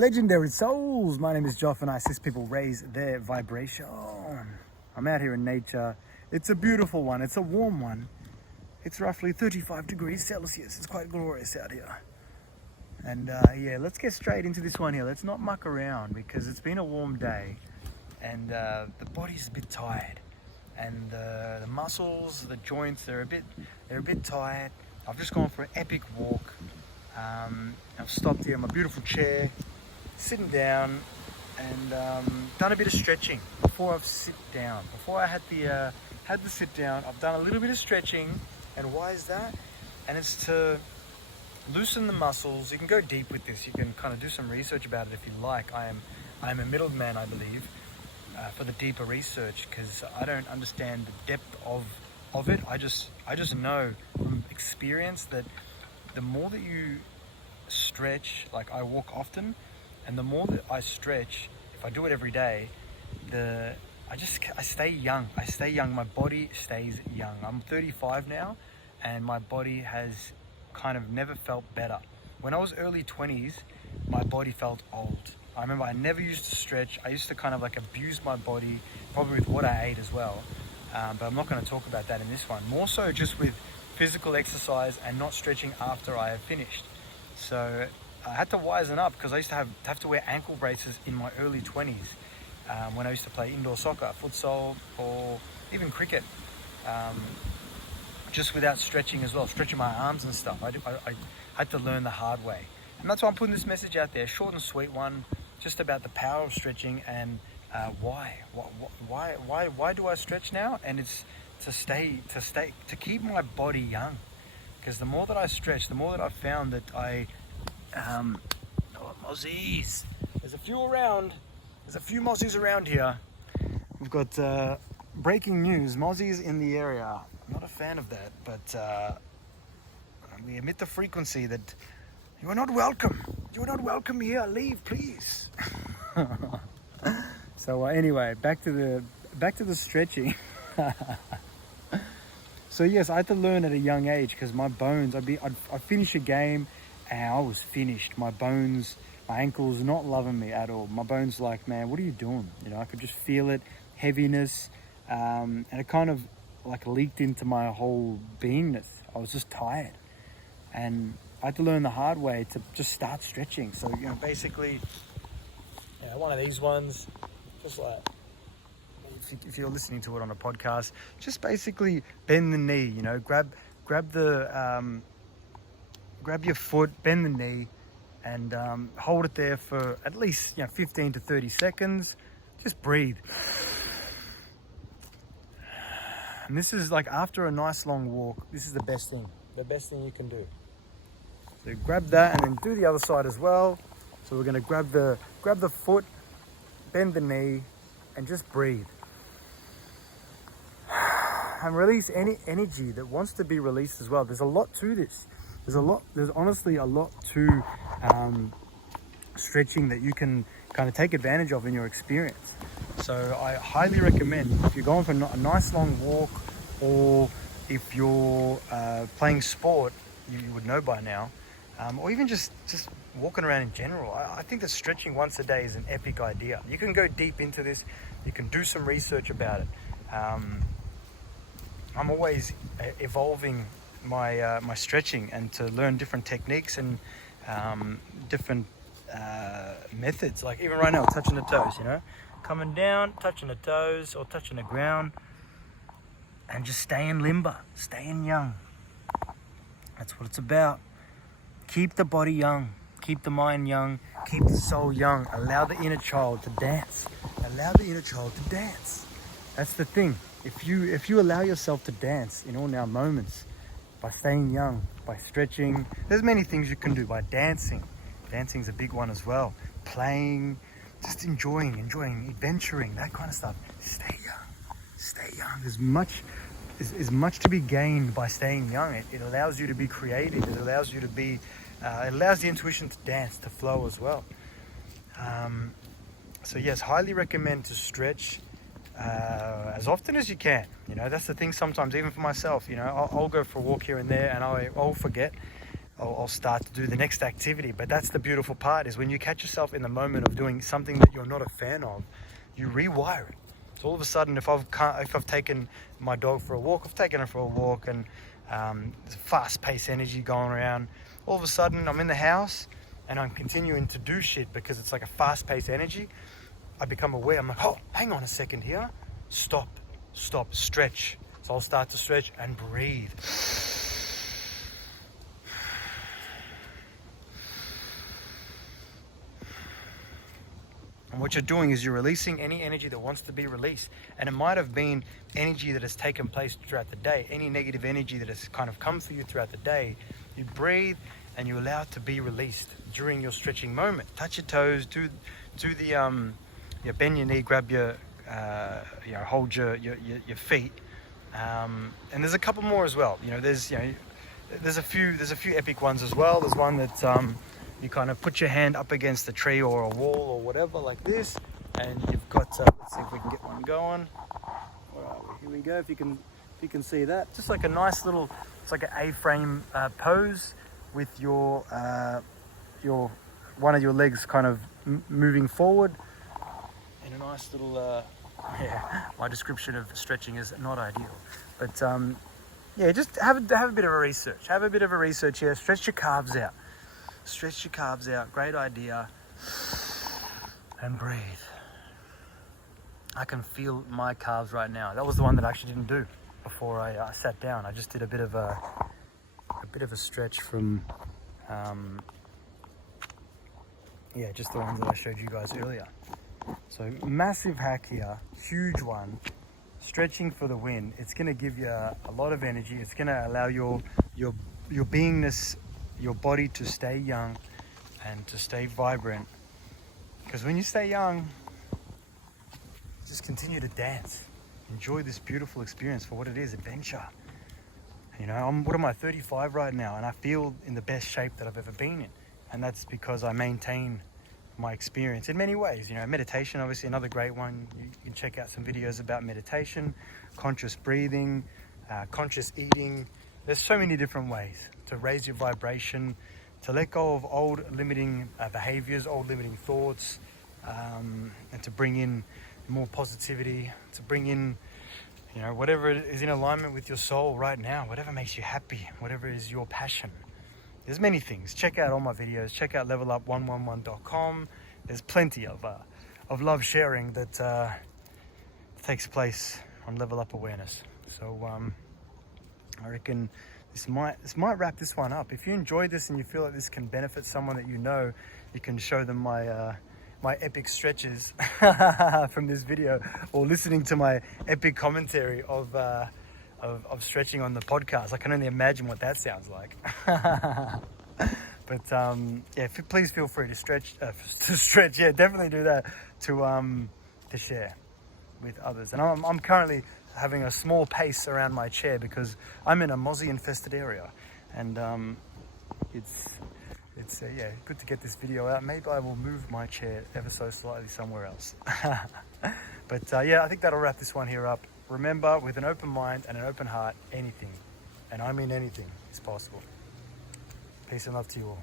legendary souls. My name is Joff and I assist people raise their vibration. I'm out here in nature. It's a beautiful one. It's a warm one. It's roughly 35 degrees Celsius. It's quite glorious out here. And yeah, let's get straight into this one here. Let's not muck around because it's been a warm day and the body's a bit tired. And the muscles, the joints, they're a bit tired. I've just gone for an epic walk. I've stopped here in my beautiful chair, sitting down, and done a bit of stretching before I've sit down. Before I had the sit down, I've done a little bit of stretching. And why is that? And it's to loosen the muscles. You can go deep with this. You can kind of do some research about it if you like. I am a middleman, I believe, for the deeper research because I don't understand the depth of it. I just know from experience that the more that you stretch, like I walk often, and the more that I stretch, if I do it every day, I stay young. I stay young. My body stays young. I'm 35 now, and my body has kind of never felt better. When I was early 20s, my body felt old. I remember I never used to stretch. I used to kind of like abuse my body, probably with what I ate as well. But I'm not going to talk about that in this one. More so just with physical exercise and not stretching after I have finished. So I had to wisen up because I used to have to wear ankle braces in my early 20s when I used to play indoor soccer, futsal, or even cricket, just without stretching as well, stretching my arms and stuff. I had to learn the hard way. And that's why I'm putting this message out there, short and sweet one, just about the power of stretching and why do I stretch now? And it's to keep my body young, because the more that I stretch, the more that I've found that Mozzies, there's a few Mozzies around here. We've got breaking news, Mozzies in the area. I'm not a fan of that, but we emit the frequency that you are not welcome. You are not welcome here. Leave, please. So anyway, back to the stretching. So yes, I had to learn at a young age because my bones, I'd finish a game and I was finished. My bones, my ankles not loving me at all. My bones like, man, what are you doing? You know, I could just feel it, heaviness, and it kind of like leaked into my whole beingness. I was just tired. And I had to learn the hard way to just start stretching. So, you know, basically, one of these ones, just like, if you're listening to it on a podcast, just basically bend the knee, you know, grab your foot, bend the knee, and hold it there for at least 15 to 30 seconds. Just breathe. And this is like after a nice long walk, this is the best thing you can do. So grab that and then do the other side as well. So we're going to grab the foot, bend the knee, and just breathe. And release any energy that wants to be released as well. There's a lot to this. There's honestly a lot to stretching that you can kind of take advantage of in your experience. So I highly recommend, if you're going for a nice long walk, or if you're playing sport, you would know by now, or even just walking around in general, I think that stretching once a day is an epic idea. You can go deep into this. You can do some research about it. I'm always evolving my stretching and to learn different techniques and different methods. Like even right now, touching the toes, coming down, touching the toes or touching the ground, and just staying limber, staying young. That's what it's about. Keep the body young, keep the mind young, keep the soul young. Allow the inner child to dance. Allow the inner child to dance. That's the thing. If you allow yourself to dance in all now moments, by staying young, by stretching, there's many things you can do. By dancing. Dancing's a big one as well. Playing, just enjoying, adventuring, that kind of stuff. Stay young. Stay young. There's much to be gained by staying young. It allows you to be creative. It allows you to be, it allows the intuition to dance, to flow as well. So yes, highly recommend to stretch as often as you can. That's the thing sometimes, even for myself, I'll go for a walk here and there and I'll forget. I'll start to do the next activity. But that's the beautiful part, is when you catch yourself in the moment of doing something that you're not a fan of, you rewire it. So all of a sudden, if I've taken my dog for a walk, I've taken her for a walk, and there's fast-paced energy going around. All of a sudden, I'm in the house and I'm continuing to do shit because it's like a fast-paced energy. I become aware. I'm like, oh, hang on a second here. Stop, stretch. So I'll start to stretch and breathe. And what you're doing is you're releasing any energy that wants to be released. And it might have been energy that has taken place throughout the day, any negative energy that has kind of come for you throughout the day. You breathe and you allow it to be released during your stretching moment. Touch your toes, do the bend your knee, grab your hold your feet. And there's a couple more as well. There's a few epic ones as well. There's one that you kind of put your hand up against a tree or a wall or whatever like this, and you've got let's see if we can get one going. Where are we? Here we go. If you can see that, just like a nice little, it's like an A-frame pose with your one of your legs kind of moving forward in a nice little my description of stretching is not ideal, but just have a bit of a research. Have a bit of a research here. Stretch your calves out. Stretch your calves out. Great idea. And breathe. I can feel my calves right now. That was the one that I actually didn't do before I sat down. I just did a bit of a stretch from just the ones that I showed you guys earlier. So massive hack here, huge one. Stretching for the win. It's going to give you a lot of energy. It's going to allow your beingness, your body to stay young and to stay vibrant. Because when you stay young, just continue to dance. Enjoy this beautiful experience for what it is, adventure. What am I, 35 right now, and I feel in the best shape that I've ever been in. And that's because I maintain my experience in many ways. Meditation, obviously another great one. You can check out some videos about meditation, conscious breathing, conscious eating. There's so many different ways to raise your vibration, to let go of old limiting behaviors, old limiting thoughts, and to bring in more positivity, to bring in whatever is in alignment with your soul right now, whatever makes you happy, whatever is your passion. There's many things. Check out all my videos. Check out levelup111.com. There's plenty of love sharing that takes place on Level Up Awareness. So I reckon this might wrap this one up. If you enjoyed this and you feel like this can benefit someone that you can show them my epic stretches from this video, or listening to my epic commentary of stretching on the podcast. I can only imagine what that sounds like. But please feel free to stretch. Yeah, definitely do that to share with others. And I'm currently having a small pace around my chair because I'm in a mozzie infested area, and it's good to get this video out. Maybe I will move my chair ever so slightly somewhere else. But I think that'll wrap this one here up. Remember, with an open mind and an open heart, anything, and I mean anything, is possible. Peace and love to you all.